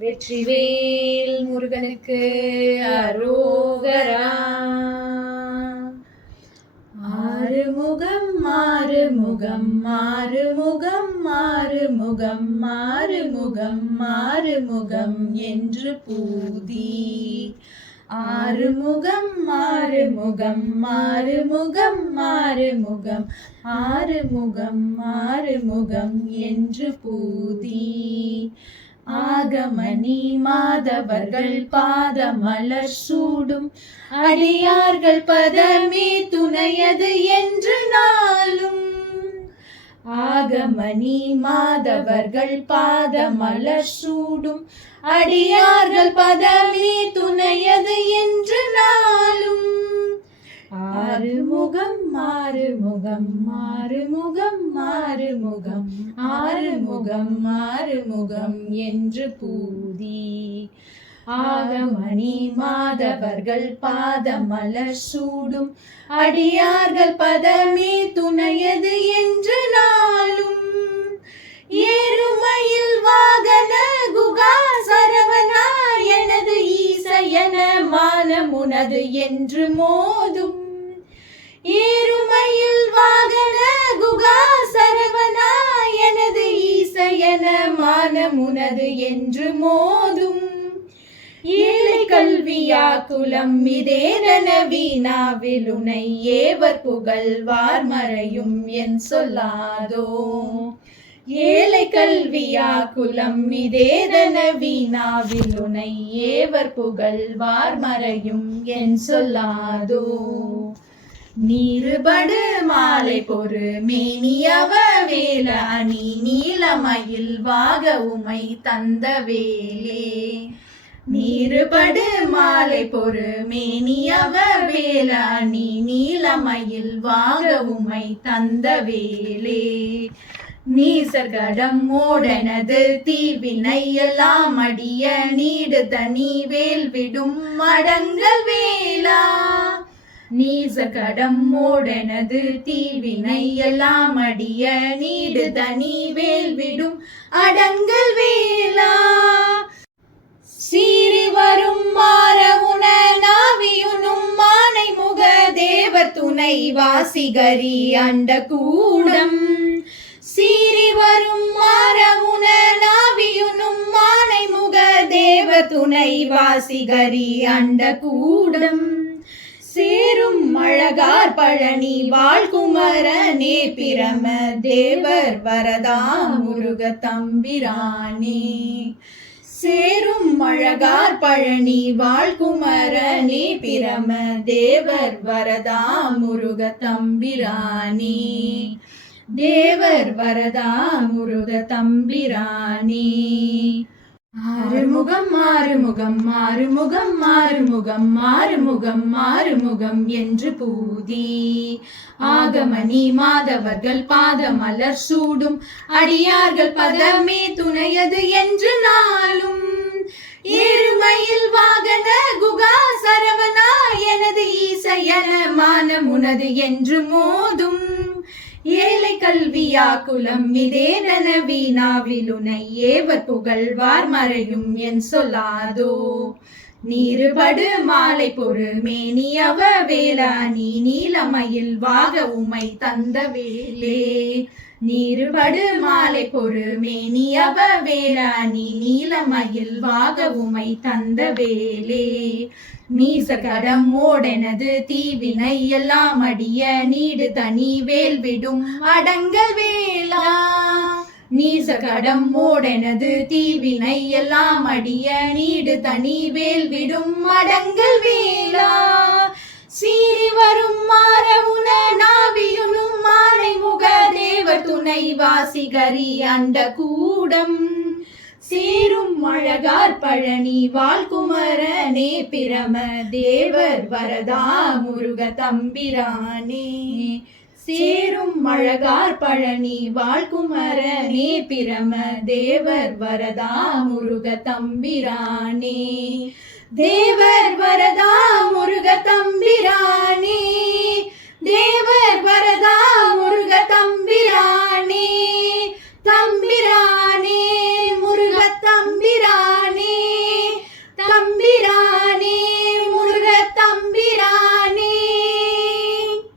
வெற்றிவேல் முருகனுக்கு அரோகரா. ஆறுமுகம் மாறுமுகம் மாறுமுகம் மாறுமுகம் மாறுமுகம் மாறுமுகம் என்று பூதி. ஆறுமுகம் மாறுமுகம் மாறுமுகம் மாறுமுகம் ஆறுமுகம் மாறுமுகம் என்று பூதி. ஆகமணி மாதவர்கள் பாத மலர் சூடும். அடியார்கள் பதமே துணையது என்று நாளும். ஆகமணி மாதவர்கள் பாத மலர் சூடும். அடியார்கள் பதமே துணைய ஆறுமுகம் மாறுமுகம் மாறுமுகம் மாறுமுகம் ஆறுமுகம் மாறுமுகம் என்று பூதி. ஆகமணி மாதவர்கள் பாதமலர் சூடும் அடியார்கள் பதமே துணையது என்று நாளும். ஏறுமையில் வாகன குகா சரவணா எனது ஈசையன மானமுனது என்று மோதும். ஏறுமையில் வாகன குகா சரவணா எனது ஈசையன மானமுனது என்று மோதும். ஏழை கல்வியா குலம் இதேதன வீணாவிலுனை ஏவர் புகழ்வார் மறையும் என் சொல்லாதோ. ஏழை கல்வியா குலம் இதேதன வீணாவிலுனை ஏவர் புகழ்வார் மறையும் என் சொல்லாதோ. நீருபடு மாலை பொறு. மேனியவ வேல அணி நீலமயில் வாக உமை தந்த வேலே. நீருபடு மாலை பொறு. மேனியவ வேல அணி நீலமயில் வாக உமை தந்த வேலே. நீசர்கடம் ஓடனது தீவினை எல்லாம் அடிய நீடு தனி வேல் விடும் மடங்கள் வேலா. நீசகடம் ஓடனது தீவினை எல்லாம் அடிய நீடு தனி வேல் விடும் அடங்கல் வேலா. சீறி வரும் மாற உண நாவியுனும் மானை முக தேவர் துணை வாசிகரி அண்ட கூடம். சீறி வரும் மாற உண நாவியுனும் மானை முக தேவ துணை வாசிகரி அண்ட கூடம். சேரும் அழகார் பழனி வாழ்குமரனே பிரம தேவர் வரதா முருக தம்பிரானே. சேரும் அழகார் பழனி வாழ்குமரனே பிரம தேவர் வரதா முருக தம்பிரானே. தேவர் வரதா முருக தம்பிரானே. ஆறுமுகம் மாறுமுகம் மாறுமுகம் மாறுமுகம் மாறுமுகம் மாறுமுகம் என்று பூதி. ஆகமணி மாதவர்கள் பாத மலர் சூடும் அடியார்கள் பதமே துணையது என்று நாளும். ஏறுமையில் வாகன குகா சரவணா எனது ஈசையன மானமுனது என்று மோதும். ஏழை கல்வியா குலம் இதேதன வீணாவிலுனை ஏவர் புகழ்வார் மறையும் என் சொல்லாதோ. நீருபடு மாலை பொறு மேனியவ வேளா நீ நீலமயில் வாக உமை தந்த வேலே நீருபடு மாலை பொறு மேனியவ வேளா நீ நீலமயில் வாக உமை தந்த வேலே நீசகடம் ஓடெனது தீவினை எல்லாம் அடிய நீடு தனி வேல் விடும் வேளா. நீசகடம் ஓடெனது தீவினை எல்லாம் அடிய நீடு தனி வேல் விடும் மடங்கள் வேளா சீறி வரும் மாற நாவியுனும் மாலை முக தேவர் துணை வாசிகரி அண்ட கூடம். சேரும் அழகார் பழனி வால்குமரனே பிரம தேவர் வரதா முருக தம்பிரானே. சேரும் மழகார் பழனி வாழ்குமரனே பிரம தேவர் வரதா முருக தம்பிரானே தேவர் வரதா